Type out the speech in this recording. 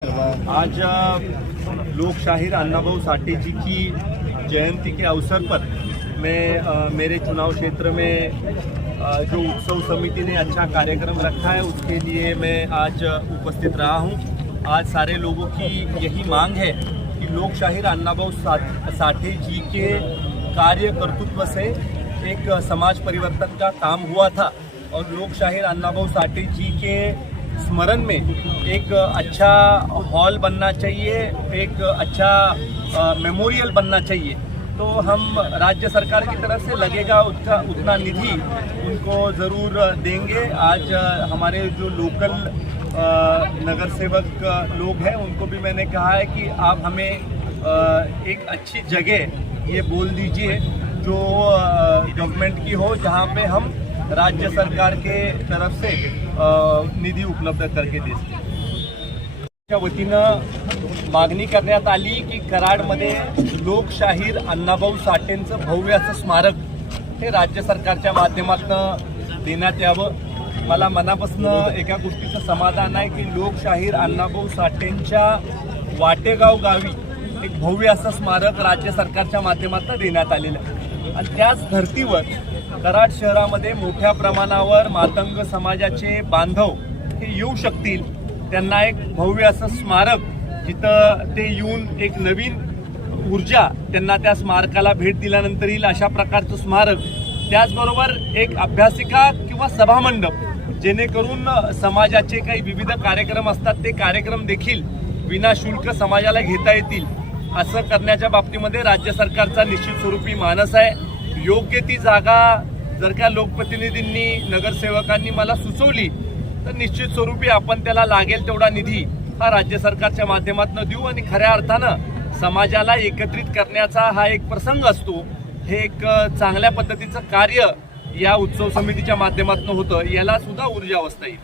आज लोकशाहीर अन्नाभाऊ साठे जी की जयंती के अवसर पर मैं मेरे चुनाव क्षेत्र में जो उत्सव समिति ने अच्छा कार्यक्रम रखा है उसके लिए मैं आज उपस्थित रहा हूं। आज सारे लोगों की यही मांग है कि लोकशाहीर अन्नाभाऊ साठे जी के कार्य कर्तृत्व से एक समाज परिवर्तन का काम हुआ था और लोकशाहीर अन्नाभाऊ साठे जी के स्मरण में एक अच्छा हॉल बनना चाहिए, एक अच्छा मेमोरियल बनना चाहिए। तो हम राज्य सरकार की तरफ से लगेगा उतना निधि उनको ज़रूर देंगे। आज हमारे जो लोकल नगर सेवक लोग हैं उनको भी मैंने कहा है कि आप हमें एक अच्छी जगह ये बोल दीजिए जो गवर्नमेंट की हो, जहाँ पे हम राज्य सरकार के तरफ से निधी उपलब्ध करके दे सकें। त्या वतीनं मागणी करण्यात आली की कराडमध्ये लोकशाहीर अण्णाभाऊ साठेंचं भव्य असं स्मारक हे राज्य सरकारच्या माध्यमातून देण्यात यावं। मला मनापासून एका गोष्टीचं समाधान आहे की लोकशाहीर अण्णाभाऊ साठेंच्या वाटेगाव गावी एक भव्य असं स्मारक राज्य सरकारच्या माध्यमातून देण्यात आलेलं आहे आणि त्याच धर्तीवर कराड शहरामध्ये मोठ्या प्रमाणावर मातंग समाजाचे बांधव हे येऊ शकतील। त्यांना एक भव्य असं स्मारक जिथं ते येऊन एक नवीन ऊर्जा त्यांना त्या स्मारकाला भेट दिल्यानंतर येईल अशा प्रकारचं स्मारक। त्याचबरोबर एक अभ्यासिका किंवा सभामंडप जेणेकरून समाजाचे काही विविध कार्यक्रम असतात ते कार्यक्रम देखील विनाशुल्क समाजाला घेता येतील असं करण्याच्या बाबतीमध्ये राज्य सरकारचा निश्चित स्वरूपी मानस आहे। योग्य ती जागा जर का लोकप्रतिनिधींनी नगरसेवकांनी मला सुचवली तर निश्चित स्वरूपी आपण त्याला लागेल तेवढा निधी हा राज्य सरकारच्या माध्यमातून देऊ आणि खऱ्या अर्थानं समाजाला एकत्रित करण्याचा हा एक प्रसंग असतो। हे एक चांगल्या पद्धतीचं कार्य या उत्सव समितीच्या माध्यमातून होतं, याला सुद्धा ऊर्जा असता येईल।